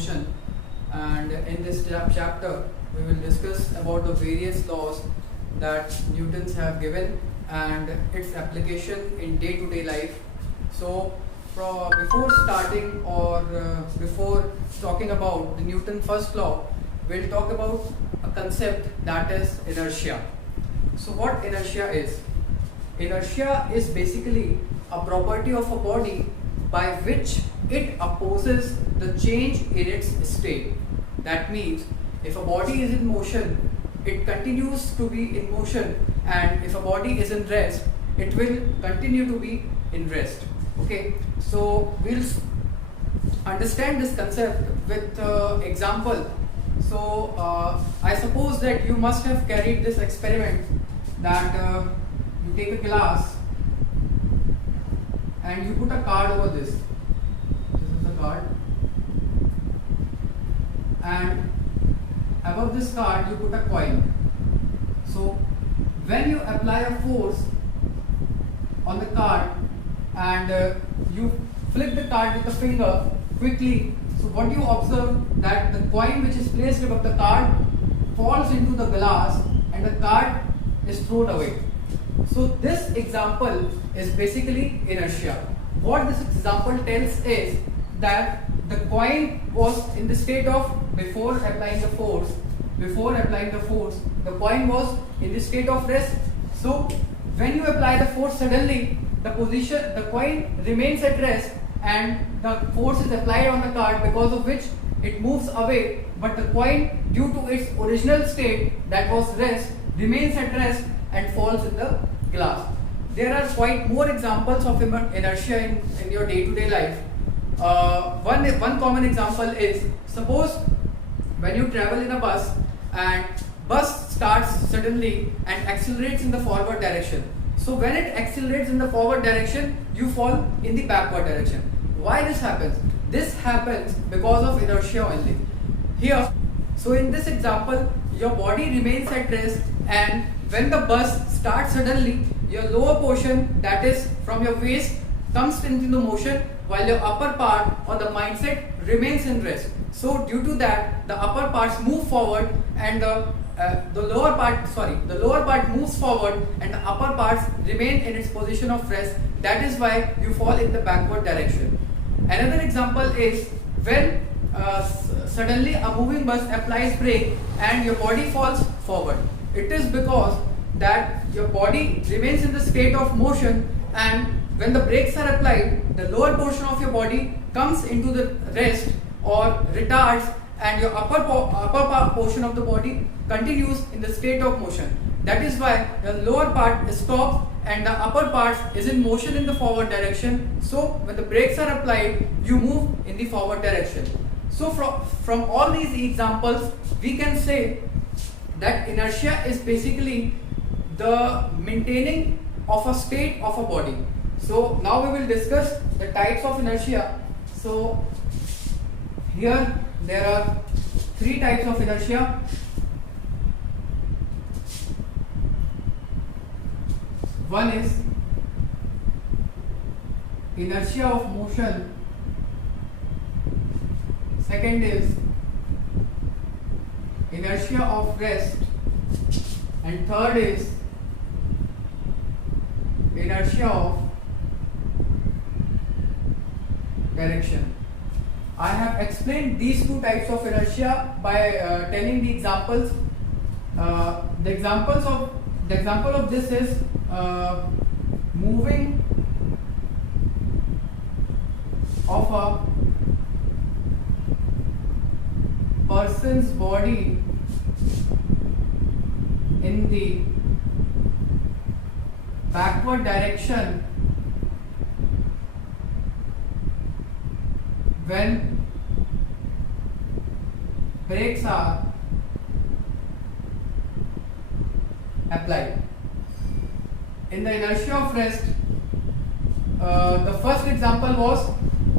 motion, and in this chapter we will discuss about the various laws that Newtons have given and its application in day-to-day life. So before starting or before talking about the Newton first law, we'll talk about a concept that is inertia. So what inertia is? Inertia is basically a property of a body by which it opposes the change in its state. That means if a body is in motion, it continues to be in motion, and if a body is in rest, it will continue to be in rest. Okay, so we'll understand this concept with example. So I suppose that you must have carried this experiment that you take a glass and you put a card over this. This is the card, and above this card you put a coin. So when you apply a force on the card and you flip the card with the finger quickly, so what you observe that the coin which is placed above the card falls into the glass and the card is thrown away. So this example is basically inertia. What this example tells is that the coin was in the state of before applying the force, the coin was in the state of rest. So when you apply the force suddenly, the coin remains at rest and the force is applied on the card, because of which it moves away, but the coin, due to its original state that was rest, remains at rest and falls in the glass. There are quite more examples of inertia in your day-to-day life. One common example is, suppose when you travel in a bus and bus starts suddenly and accelerates in the forward direction. So when it accelerates in the forward direction, you fall in the backward direction. Why this happens? This happens because of inertia only. Here, so in this example, your body remains at rest, and when the bus starts suddenly, your lower portion, that is from your waist, comes into the motion, while your upper part or the mindset remains in rest. So due to that, the upper parts move forward and the lower part moves forward and the upper parts remain in its position of rest. That is why you fall in the backward direction. Another example is when suddenly a moving bus applies brake and your body falls forward. It is because that your body remains in the state of motion, and when the brakes are applied, the lower portion of your body comes into the rest or retards, and your upper portion of the body continues in the state of motion. That is why the lower part stops and the upper part is in motion in the forward direction. So when the brakes are applied, you move in the forward direction. So from all these examples, we can say that inertia is basically the maintaining of a state of a body. So now we will discuss the types of inertia. So here there are three types of inertia. One is inertia of motion. Second is inertia of rest. And third is inertia of direction. I have explained these two types of inertia by telling the examples. The example of this is moving of a person's body in the backward direction when brakes are applied. In the inertia of rest, the first example was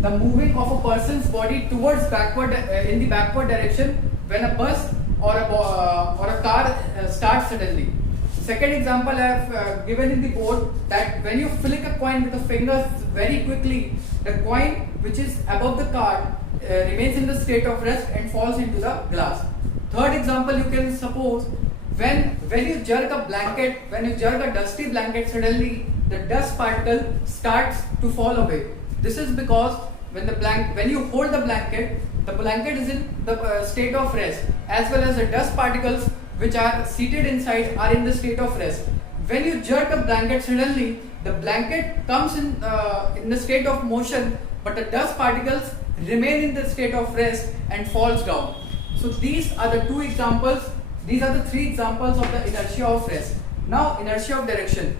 the moving of a person's body towards backward in the backward direction when a bus or a car starts suddenly. Second example I have given in the board, that when you flick a coin with the fingers very quickly, the coin which is above the card remains in the state of rest and falls into the glass. Third example, you can suppose when you jerk a blanket, when you jerk a dusty blanket, suddenly the dust particle starts to fall away. This is because when you hold the blanket is in the state of rest, as well as the dust particles which are seated inside are in the state of rest. When you jerk a blanket, suddenly the blanket comes in the state of motion, but the dust particles remain in the state of rest and falls down. So these are the two examples. These are the three examples of the inertia of rest. Now, inertia of direction.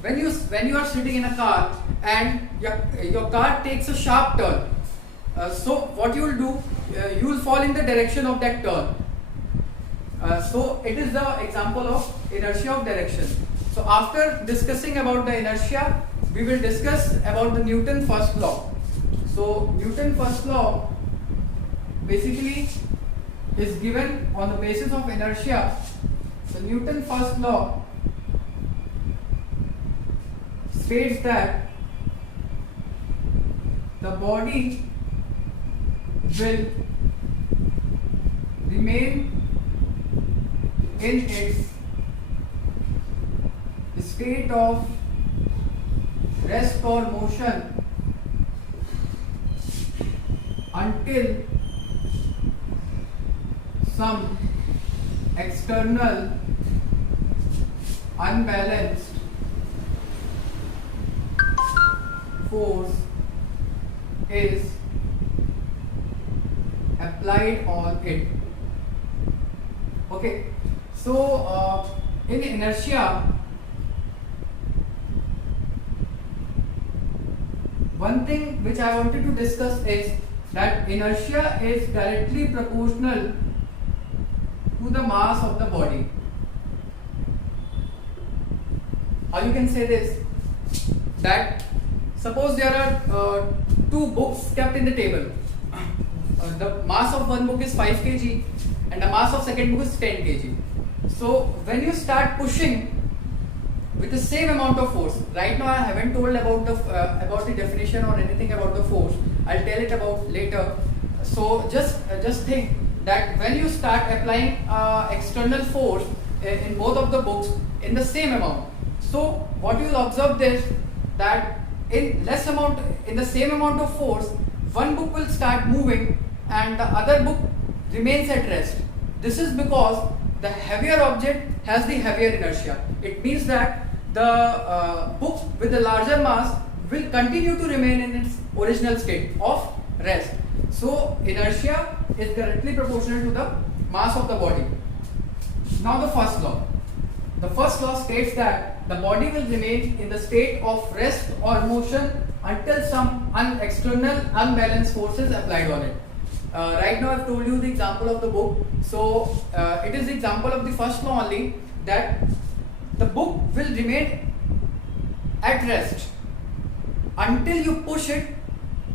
When you are sitting in a car and your car takes a sharp turn, so what you will do, you will fall in the direction of that turn. So it is the example of inertia of direction. So after discussing about the inertia, we will discuss about the Newton's first law. So Newton's first law basically is given on the basis of inertia. The Newton's first law states that the body will remain in its state of rest or motion until some external unbalanced force is applied on it. Okay, so in inertia, one thing which I wanted to discuss is that inertia is directly proportional to the mass of the body. Or you can say this, that suppose there are two books kept in the table. The mass of one book is 5 kg and the mass of second book is 10 kg. So when you start pushing with the same amount of force, right now I haven't told about the definition or anything about the force. I'll tell it about later. So just think that when you start applying external force in both of the books in the same amount, so what you will observe this, that in the same amount of force, one book will start moving and the other book remains at rest. This is because the heavier object has the heavier inertia. It means that the book with the larger mass will continue to remain in its original state of rest. So inertia is directly proportional to the mass of the body. Now the first law. The first law states that the body will remain in the state of rest or motion until some external unbalanced force is applied on it. Right now I have told you the example of the book. So it is the example of the first law only, that the book will remain at rest until you push it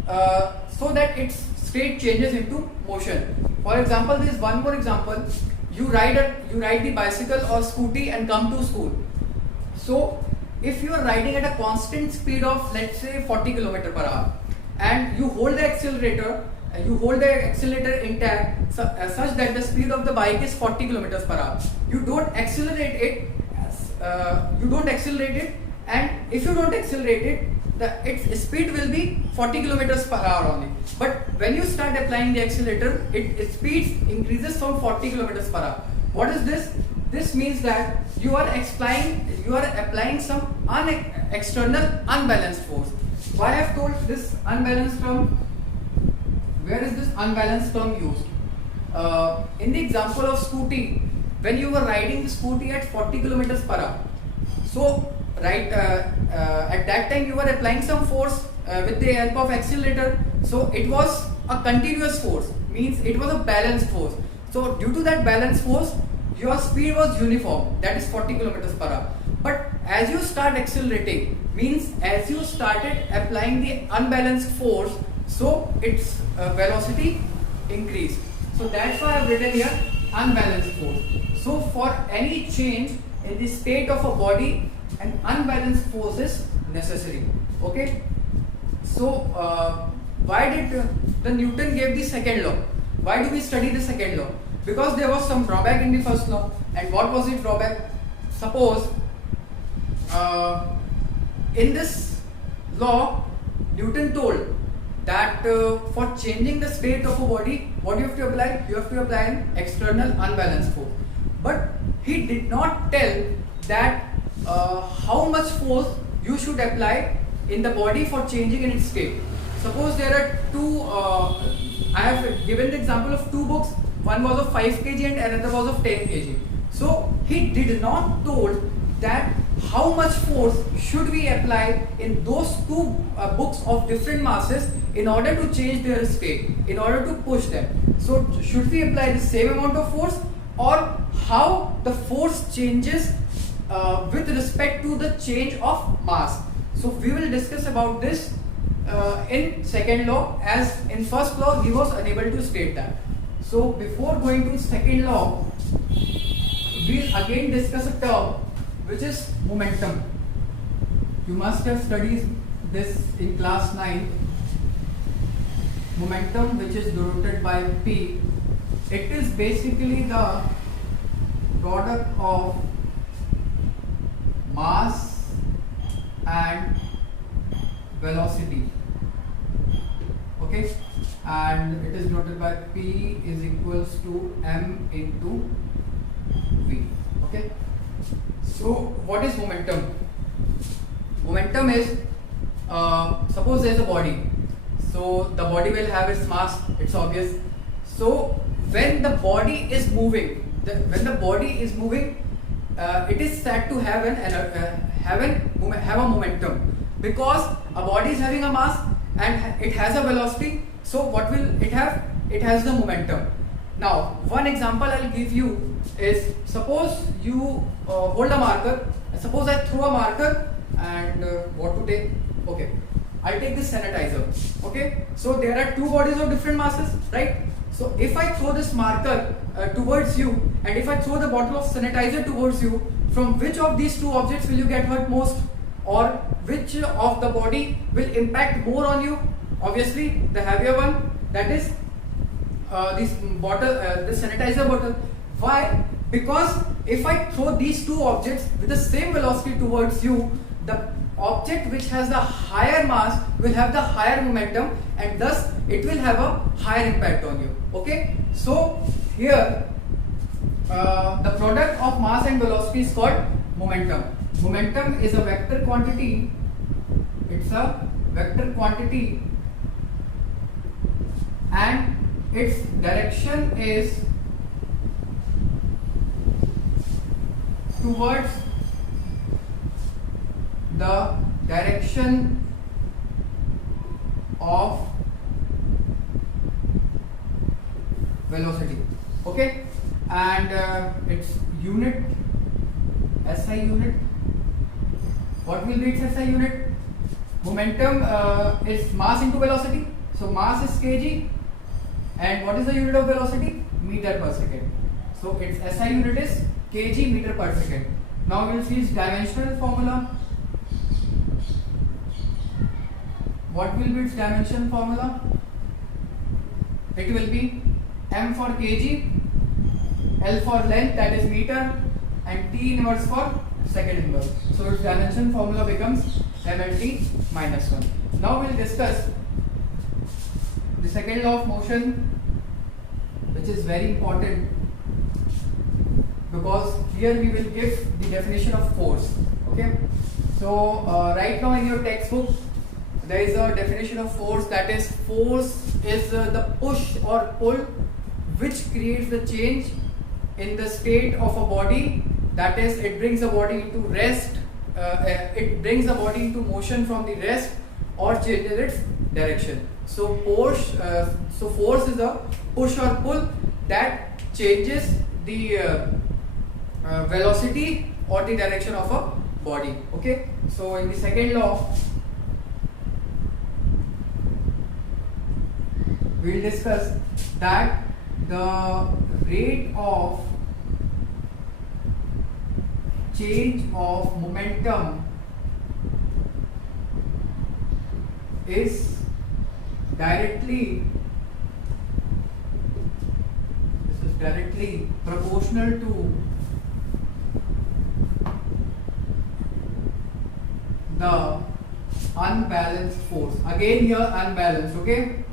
so that its state changes into motion. For example, there is one more example. You ride the bicycle or scooty and come to school. So if you are riding at a constant speed of, let's say, 40 km per hour, and you hold the accelerator intact such that the speed of the bike is 40 km per hour. You don't accelerate it, and if you don't accelerate it, its speed will be 40 km per hour only. But when you start applying the accelerator, its speed increases from 40 km per hour. What is this? This means that you are applying some external unbalanced force. Why I have told this unbalanced term? Where is this unbalanced term used? In the example of scooty, when you were riding the scooty at 40 km per hour, so at that time you were applying some force with the help of accelerator. So it was a continuous force, means it was a balanced force. So due to that balanced force, your speed was uniform, that is 40 km per hour. But as you start accelerating, means as you started applying the unbalanced force, so its velocity increased. So that's why I have written here unbalanced force. So for any change in the state of a body, an unbalanced force is necessary. Okay. So why did the Newton gave the second law? Why do we study the second law? Because there was some drawback in the first law. And what was the drawback? Suppose in this law, Newton told that for changing the state of a body, what you have to apply? You have to apply an external unbalanced force. But he did not tell that how much force you should apply in the body for changing in its state. Suppose there are two, I have given the example of two books, one was of 5 kg and another was of 10 kg. So he did not told that how much force should we apply in those two books of different masses in order to change their state, in order to push them. So should we apply the same amount of force, or how the force changes with respect to the change of mass. So we will discuss about this in second law, as in first law he was unable to state that. So before going to second law, we'll again discuss a term which is momentum. You must have studied this in class 9. Momentum, which is denoted by P, it is basically the product of mass and velocity. Okay, and it is denoted by P is equals to M into V. Okay, so what is momentum? Momentum is suppose there is a body, so the body will have its mass, it's obvious. So when the body is moving, it is said to have a momentum, because a body is having a mass and it has a velocity. So what will it have? It has the momentum. Now one example I'll give you is, suppose you hold a marker. Suppose I throw a marker and what to take? Okay, I'll take this sanitizer. Okay, so there are two bodies of different masses, right? So if I throw this marker towards you, and if I throw the bottle of sanitizer towards you, from which of these two objects will you get hurt most, or which of the body will impact more on you? Obviously the heavier one, that is this bottle, the sanitizer bottle. Why? Because if I throw these two objects with the same velocity towards you, the object which has the higher mass will have the higher momentum, and thus it will have a higher impact on you. Okay, so here the product of mass and velocity is called momentum. Momentum is a vector quantity. It's a vector quantity, and its direction is towards the direction of velocity. Okay, and its unit, SI unit. What will be its SI unit? Momentum is mass into velocity. So mass is kg, and what is the unit of velocity? Meter per second. So its SI unit is kg meter per second. Now we will see its dimensional formula. What will be its dimension formula? It will be m for kg, L for length, that is meter, and T inverse for second inverse. So its dimension formula becomes mLT minus 1. Now we will discuss the second law of motion, which is very important, because here we will give the definition of force. Okay, so right now in your textbook there is a definition of force, that is, force is the push or pull which creates the change in the state of a body, that is, it brings the body into rest, it brings the body into motion from the rest, or changes its direction. So force is a push or pull that changes the velocity or the direction of a body. Okay, so in the second law we will discuss that the rate of change of momentum is directly proportional to the unbalanced force. Again here unbalanced, okay?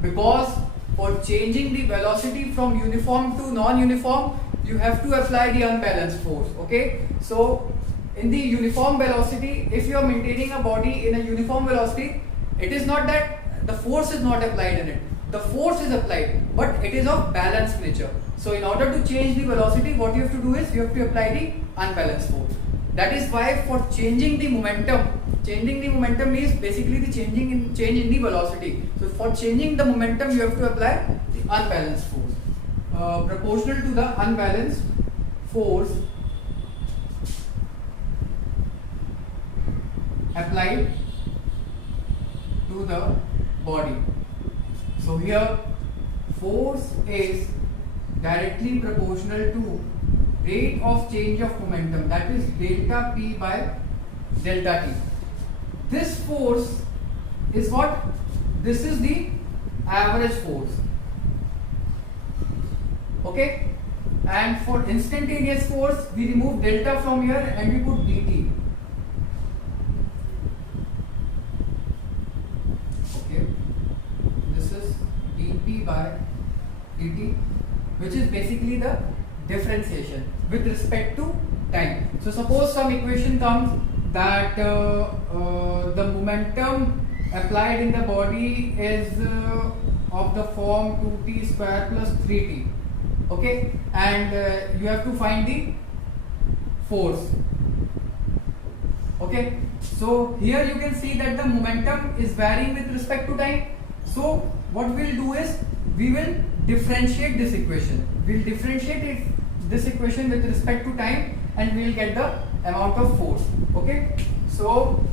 Because for changing the velocity from uniform to non-uniform, you have to apply the unbalanced force, okay? So in the uniform velocity, if you are maintaining a body in a uniform velocity, it is not that the force is not applied in it. The force is applied, but it is of balanced nature. So in order to change the velocity, what you have to do is you have to apply the unbalanced force. That is why for changing the momentum means basically the change in the velocity. So for changing the momentum, you have to apply the unbalanced force, proportional to the unbalanced force applied to the body. So here force is directly proportional to rate of change of momentum, that is delta P by delta T. This force is what? This is the average force, okay? And for instantaneous force, we remove delta from here and we put dt. Okay, this is dp by dt, which is basically the differentiation with respect to time. So suppose some equation comes that the momentum applied in the body is of the form 2t square plus 3t, okay, and you have to find the force, okay. So here you can see that the momentum is varying with respect to time. So what we'll do is we will differentiate this equation. We'll differentiate this equation with respect to time and we'll get the amount of force, okay. So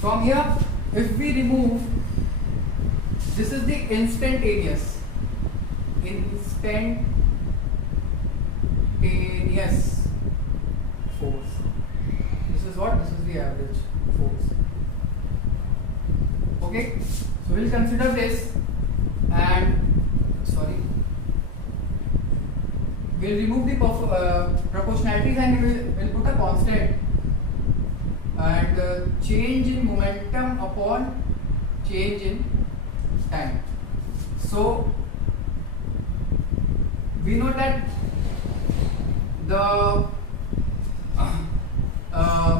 from here, if we remove, this is the instantaneous force. This is what? This is the average force, okay. So we'll consider this and we'll remove the proportionalities and we'll put a constant and change in momentum upon change in time. So we know that the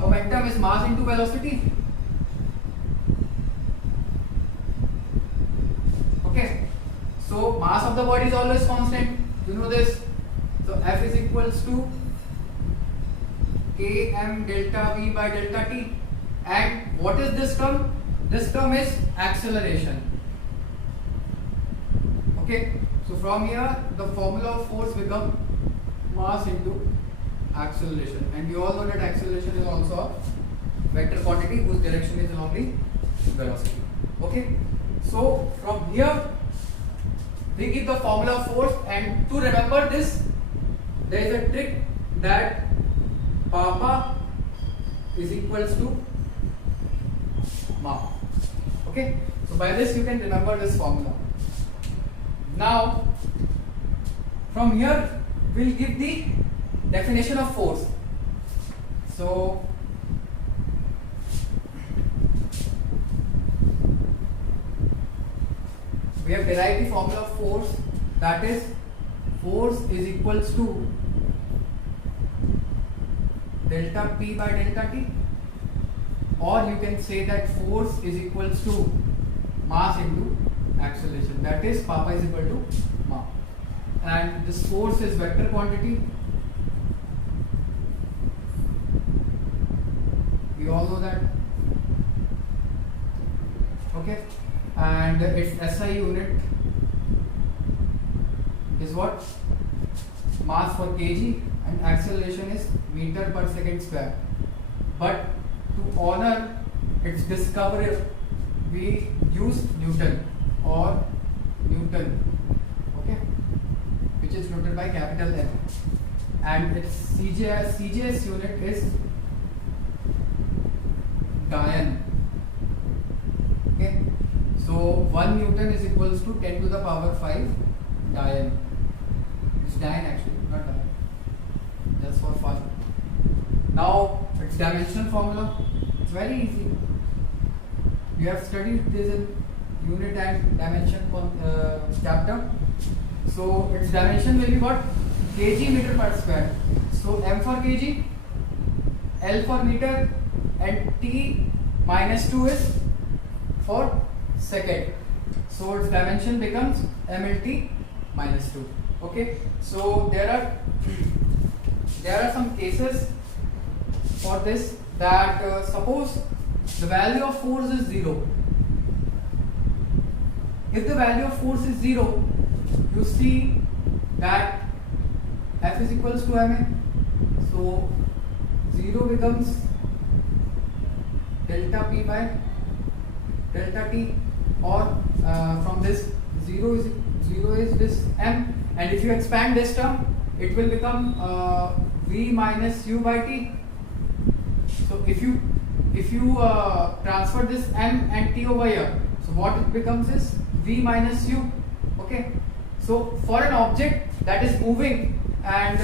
momentum is mass into velocity, okay. So mass of the body is always constant, you know this. So F is equals to km delta V by delta T. And what is this term? This term is acceleration, okay. So from here the formula of force becomes mass into acceleration, and we all know that acceleration is also a vector quantity whose direction is along the velocity, okay. So from here we give the formula of force, and to remember this, there is a trick that papa is equals to ma, okay. So by this you can remember this formula. Now from here we'll give the definition of force. So we have derived the formula of force, that is force is equals to delta P by delta T, or you can say that force is equals to mass into acceleration, that is papa is equal to ma, and this force is vector quantity. We all know that, okay, and its SI unit is what? Mass for kg, and acceleration is meter per second square. But to honor its discovery, we used Newton, okay, which is noted by capital N. and its CJS unit is Dian. Okay, so 1 Newton is equals to 10 to the power 5 Dian. It's Dian actually, not Dian. That's for fun. Now its dimensional formula. It's very easy. You have studied this in unit and dimension chapter. So its dimension will be what? Kg meter per square. So m for kg, L for meter, and T minus 2 is for second. So its dimension becomes mLT minus 2. Okay. So there are some cases for this, that suppose the value of force is 0. If the value of force is 0, you see that F is equals to ma. So 0 becomes delta P by delta T, or from this 0 is this m, and if you expand this term, it will become V minus U by T. So if you transfer this m and t over here, so what it becomes is V minus U. Okay. So for an object that is moving, and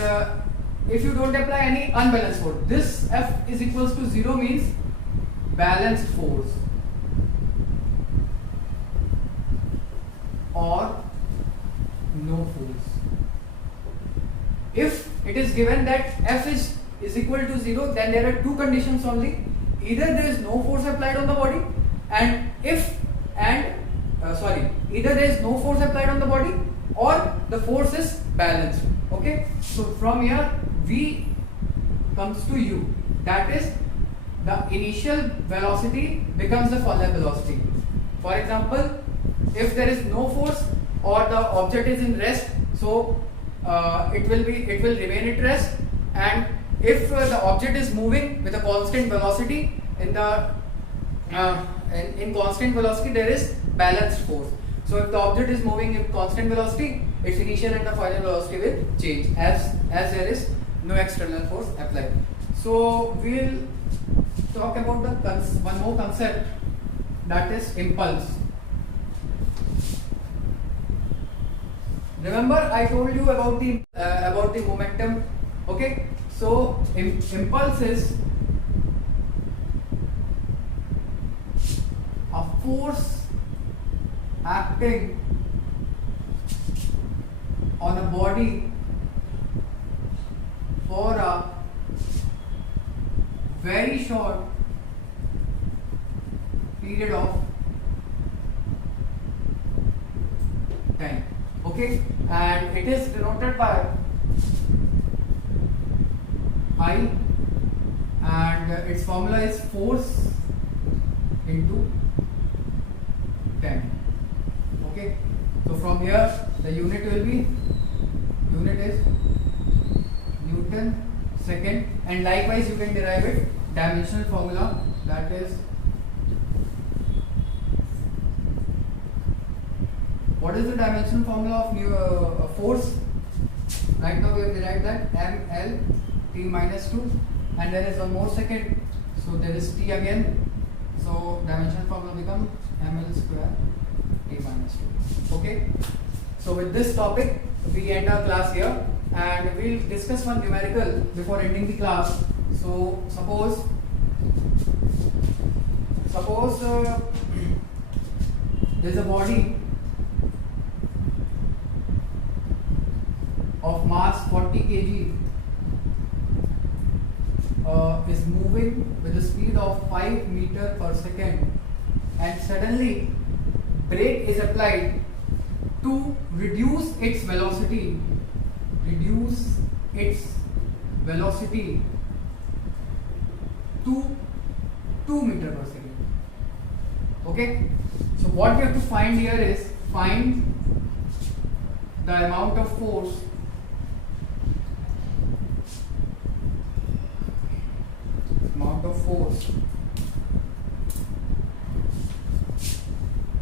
if you don't apply any unbalanced force, this F is equals to 0 means balanced force, or no force. If it is given that F is equal to 0, then there are two conditions only. Either there is no force applied on the body, either there is no force applied on the body, or the force is balanced. Okay, so from here V comes to U, that is the initial velocity becomes the final velocity. For example, if there is no force or the object is in rest, so it will remain at rest, and if the object is moving with a constant velocity, in constant velocity there is balanced force. So if the object is moving in constant velocity, its initial and the final velocity will change as there is no external force applied. So we'll talk about one more concept, that is impulse. Remember I told you about the momentum. Okay, so impulse is a force acting on a body for a very short period of time. Okay, and it is denoted by I, and its formula is force into time. Okay, so from here the unit is Newton second, and likewise you can derive it dimensional formula, that is, what is the dimensional formula of force? Right now we have derived that ml t minus 2, and there is one more second, so there is t again, so dimensional formula becomes ml square t minus 2. Okay, so with this topic we end our class here, and we will discuss one numerical before ending the class. So suppose there is a body of mass 40 kg is moving with a speed of 5 meter per second, and suddenly brake is applied to reduce its velocity to 2 meter per second. Okay, so what we have to find here is find the amount of force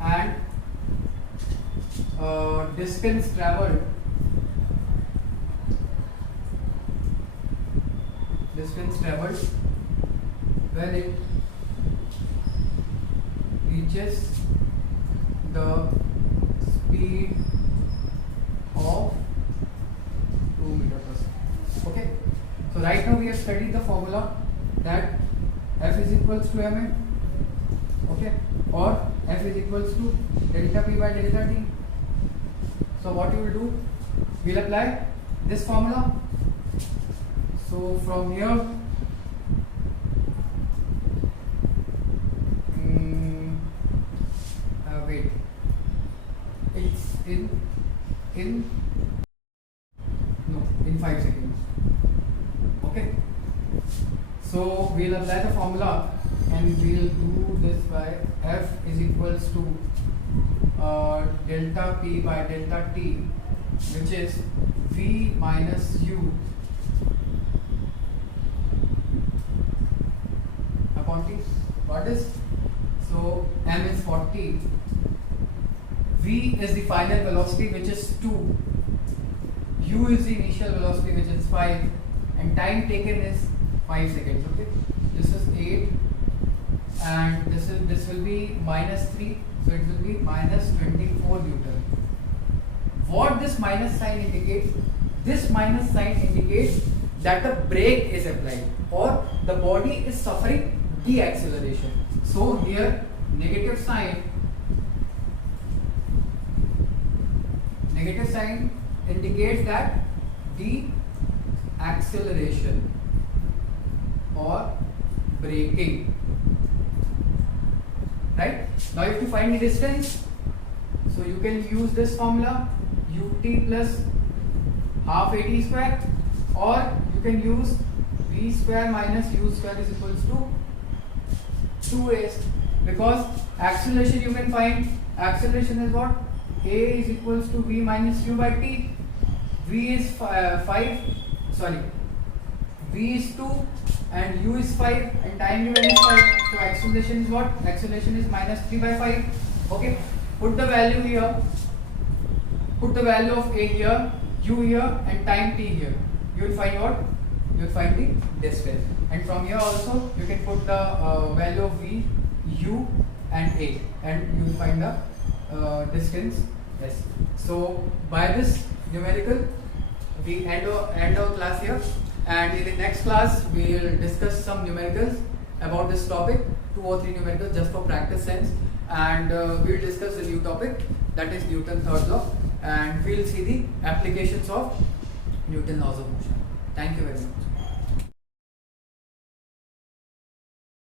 and distance traveled distance traveled when it reaches the speed of 2 meter per second. Okay, so right now we have studied the formula that F is equals to ma, okay, or F is equals to delta P by delta T. So what you will do, we'll apply this formula. So from here, wait, it's in 5 seconds. Okay, so we'll apply the formula and we'll do this by F is equals to delta P by delta T, which is V minus U upon T. What is? So M is 40, V is the final velocity, which is 2, U is the initial velocity, which is 5, and time taken is 5 seconds. Okay, this is 8 and this will be minus 3, so it will be minus 24 Newton. What this minus sign indicates? This minus sign indicates that the brake is applied or the body is suffering deceleration. So here negative sign indicates that deceleration or braking. Right? Now you have to find the distance. So you can use this formula ut plus half at square, or you can use v square minus u square is equals to 2a, because acceleration you can find, acceleration is what? A is equals to v minus u by t. V is v is 2 and u is 5 and time given is 5. So acceleration is what? Acceleration is minus 3 by 5. Okay, put the value here, put the value of A here, u here and time t here. You will find what? You will find the distance, and from here also you can put the value of v, u and a, and you will find the distance. Yes. So by this numerical we end our class here, and in the next class we will discuss some numericals about this topic, 2 or 3 numericals just for practice sense, and we will discuss the new topic, that is Newton's third law, and we will see the applications of Newton's laws of motion. Thank you very much.